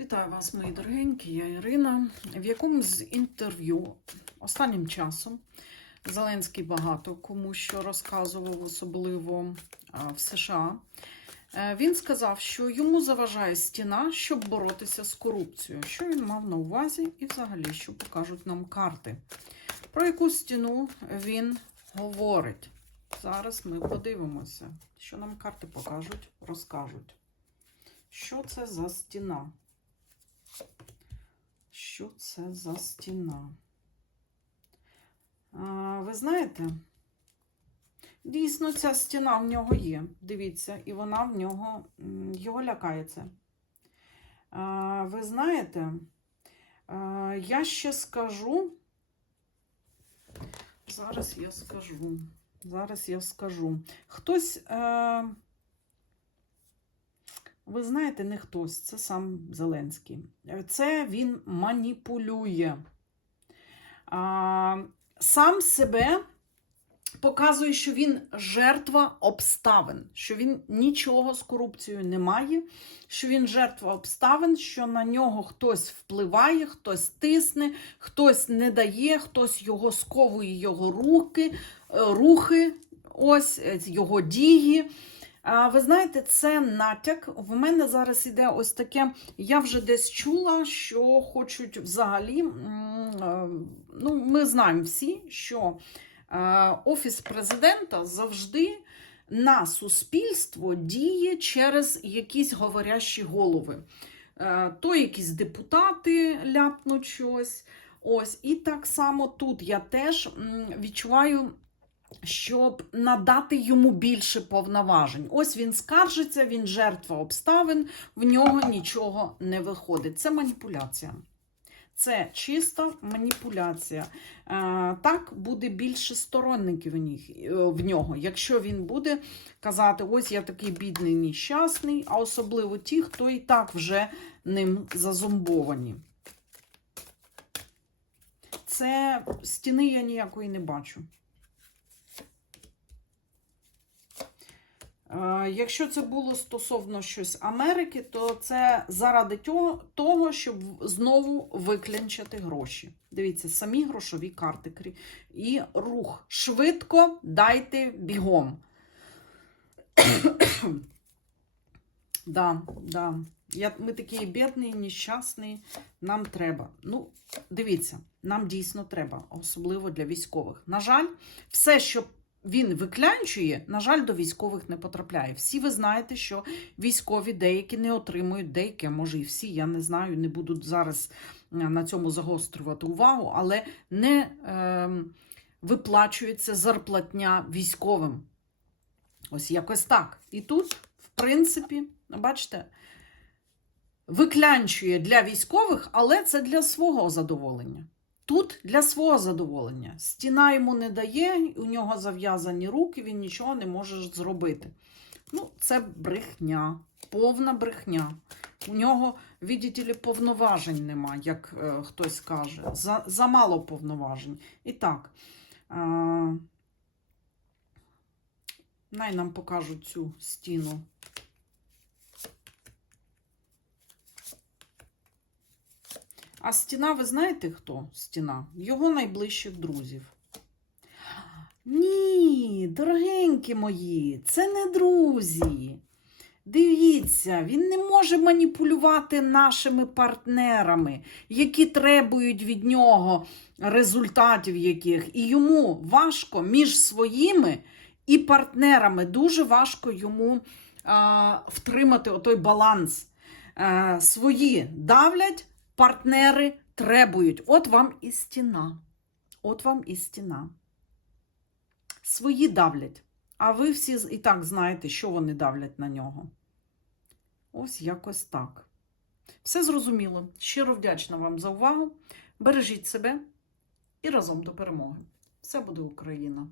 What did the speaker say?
Вітаю вас, мої дорогенькі, я Ірина. В якомусь з інтерв'ю останнім часом Зеленський багато кому що розказував, особливо в США. Е, Він сказав, що йому заважає стіна, щоб боротися з корупцією. Що він мав на увазі, і взагалі, що покажуть нам карти. Про яку стіну він говорить. Зараз ми подивимося, що нам карти покажуть, розкажуть. Що це за стіна? Що це за стіна? А, ви знаєте, дійсно, ця стіна в нього є. Дивіться, і вона в нього його лякається. А, ви знаєте, а, я ще скажу. Зараз я скажу. Зараз я скажу. Хтось. Е, ви знаєте, не хтось, це сам Зеленський. Це він маніпулює. А, сам себе показує, що він жертва обставин, що він нічого з корупцією не має, що він жертва обставин, що на нього хтось впливає, хтось тисне, хтось не дає, хтось його сковує його руки, е, рухи, ось е, його дії. Ви знаєте, це натяк. В мене зараз іде ось таке. Я вже десь чула, що хочуть взагалі. Ну, ми знаємо всі, що Офіс президента завжди на суспільство діє через якісь говорящі голови. Е, То якісь депутати ляпнуть щось. Ось, і так само тут я теж відчуваю щоб надати йому більше повноважень. Ось він скаржиться, він жертва обставин, в нього нічого не виходить. Це маніпуляція. Це чиста маніпуляція. Е, Так буде більше сторонників в е, в нього. Якщо він буде казати, ось я такий бідний, нещасний, а особливо ті, хто і так вже ним зазомбовані. Це стіни я ніякої не бачу. Якщо це було стосовно щось Америки, то це заради того, щоб знову виклянчити гроші. Дивіться, самі грошові карти і рух. Швидко дайте бігом. да, да. Я, ми такі бідні, нещасні, нам треба. Ну, дивіться, нам дійсно треба, особливо для військових. На жаль, все, що він виклянчує, на жаль, до військових не потрапляє. Всі ви знаєте, що військові деякі не отримують, деякі, може і всі, я не знаю, не буду зараз е, на цьому загострювати увагу, але не е, виплачується зарплатня військовим. Ось якось так. І тут, в принципі, бачите, виклянчує для військових, але це для свого задоволення. Тут для свого задоволення. Стіна йому не дає, у нього зав'язані руки, він нічого не може зробити. Ну, це брехня, повна брехня. У нього, видите ли, повноважень нема, як е, хтось каже. За, замало повноважень. І так, е, най нам покажуть цю стіну. А стіна, ви знаєте хто? Стіна? Його найближчих друзів. Ні, дорогенькі мої, це не друзі. Дивіться, він не може маніпулювати нашими партнерами, які требують від нього результатів яких. І йому важко між своїми і партнерами, дуже важко йому а, втримати отой баланс. А, свої давлять, партнери требують. От вам і стіна. От вам і стіна. Свої давлять. А ви всі і так знаєте, що вони давлять на нього. Ось якось так. Все зрозуміло. Щиро вдячна вам за увагу. Бережіть себе і разом до перемоги. Все буде Україна!